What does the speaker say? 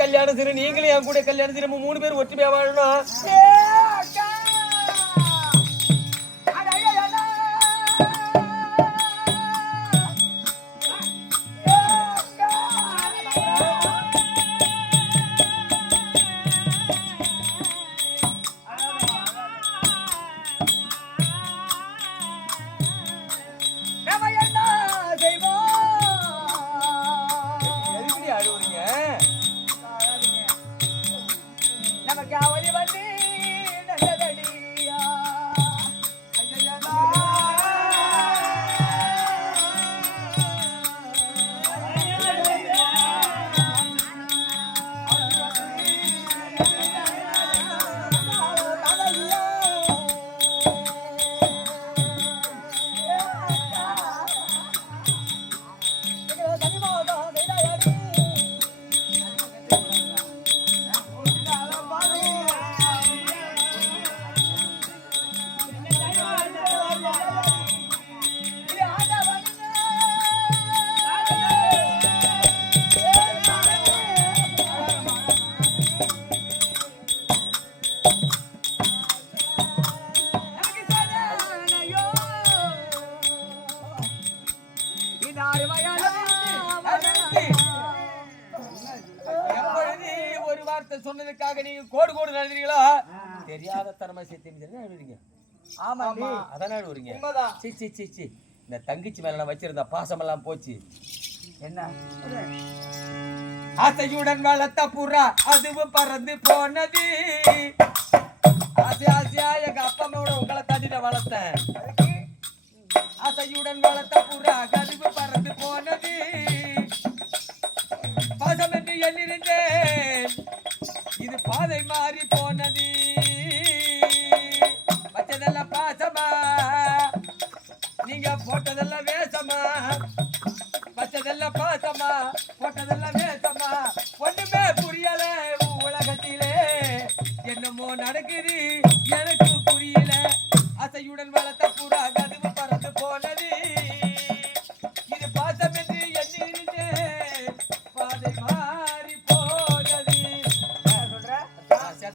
கல்யாணம் செய்ய நீங்களும் என் கூட கல்யாணம் செய்ய 3 பேர் ஒற்றுமையா வாழணும். சொன்னதுக்காக நீங்க கோடு கோடு எழுதுறீங்களா? தெரியாத தரமா சேர்த்து எழுதுறீங்க. ஆமா அதானே எழுதுறீங்க. சி சி சி சி இந்த தங்கச்சி மேல நான் வச்சிருந்த பாசம் எல்லாம் போச்சு. என்ன ஆசையுடன் வளர்த்த புறா அதுவும் பறந்து போனது. ஆசை ஆசையா எங்க அப்பா அம்மாவோட உங்களை தாண்டிட்ட வளர்த்தேன். ஆசையுடன் வளர்த்த புறா அதுவும் பறந்து போனது. பாசம் என்று எண்ணிருந்தேன், இது பாதை மாறி போனது. வச்சதெல்லாம் பாசமா, நீங்க போட்டதெல்லாம் வேசமா. வச்சதெல்லாம் பாசமா, போட்டதெல்லாம் வேசமா. ஒண்ணுமே புரியல உலகத்திலே, என்னமோ நடக்குது எனக்கு புரியல. ஆசையுடன் வளர்த்த